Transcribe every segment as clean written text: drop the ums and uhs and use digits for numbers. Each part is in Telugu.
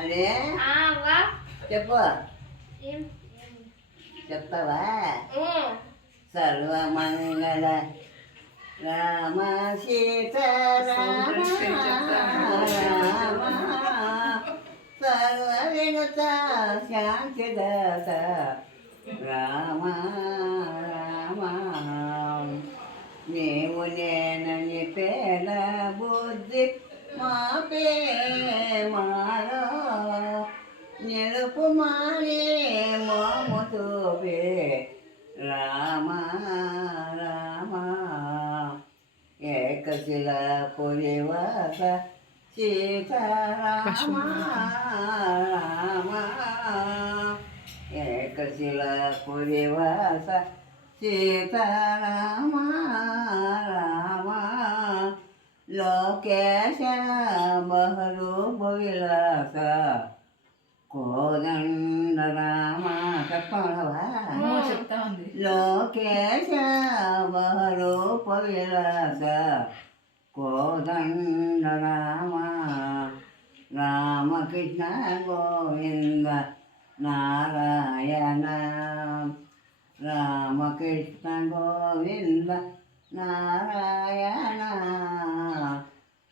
అదే చెప్పు చెప్తావా సర్వమంగళ రామ సీతారామ సర్వవినుత శాంతిదాత రామ రామ నీవు నేనని పేద బుద్ధి మాపే మాలో నిలుపు మానే మోము తోపే రామ రామ ఏకశిలా పురివాస సీతారామ రామ ఏకశిలా పురివాస సీతారామ రామ లోకేశ బహరూప విలాస కోదండ రామ చెప్పవా లోకేశ బహరూప విలాస కోదండ రామ రామకృష్ణ గోవింద నారాయణ రామకృష్ణ గోవింద నారాయణ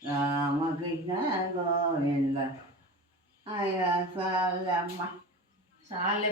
రామకృష్ణ గోవింద అయ్యా చాలే అమ్మ చాలే